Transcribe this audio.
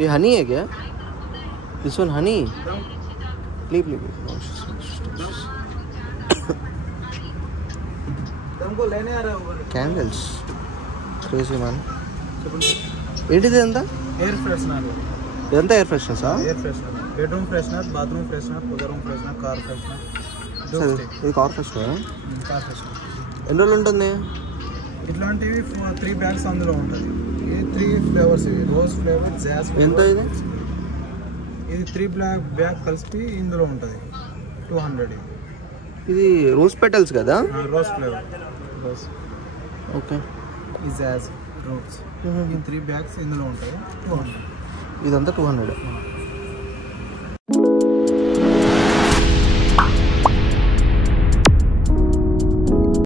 ये हनी है क्या? This one Honey? प्लीज तुमको लेने आ रहा हूँ कैंडल्स क्रेजी मैन ఏంటిది ఎంత एयर फ्रेशनर ఎంత ఎయిర్ ఫ్రెషనర్సా air freshener bedroom freshener bathroom freshener puja room freshener car freshener ఇది కార్ ఫ్రెషనర్ కార్ ఫ్రెషనర్ ఎన్ని రోజులు ఉంటుంది ఇట్లాంటివి 3 బ్యాగ్స్ అందులో ఉంటుంది ఇది 3 ఫ్లేవర్స్ ఇవి రోజ్ ఫ్లేవర్ జాస్ ఎంత ఇది ఇది 3 బ్యాగ్ కలిపి ఇందులో ఉంటుంది 200 ఇది రోజ్ పెటల్స్ కదా రోజ్ ఫ్లేవర్ రోజ్ ఓకే ఈ జాస్ రోజ్ ఈ 3 బ్యాగ్స్ ఇందులో ఉంటాయి 200 ఇదంతా 200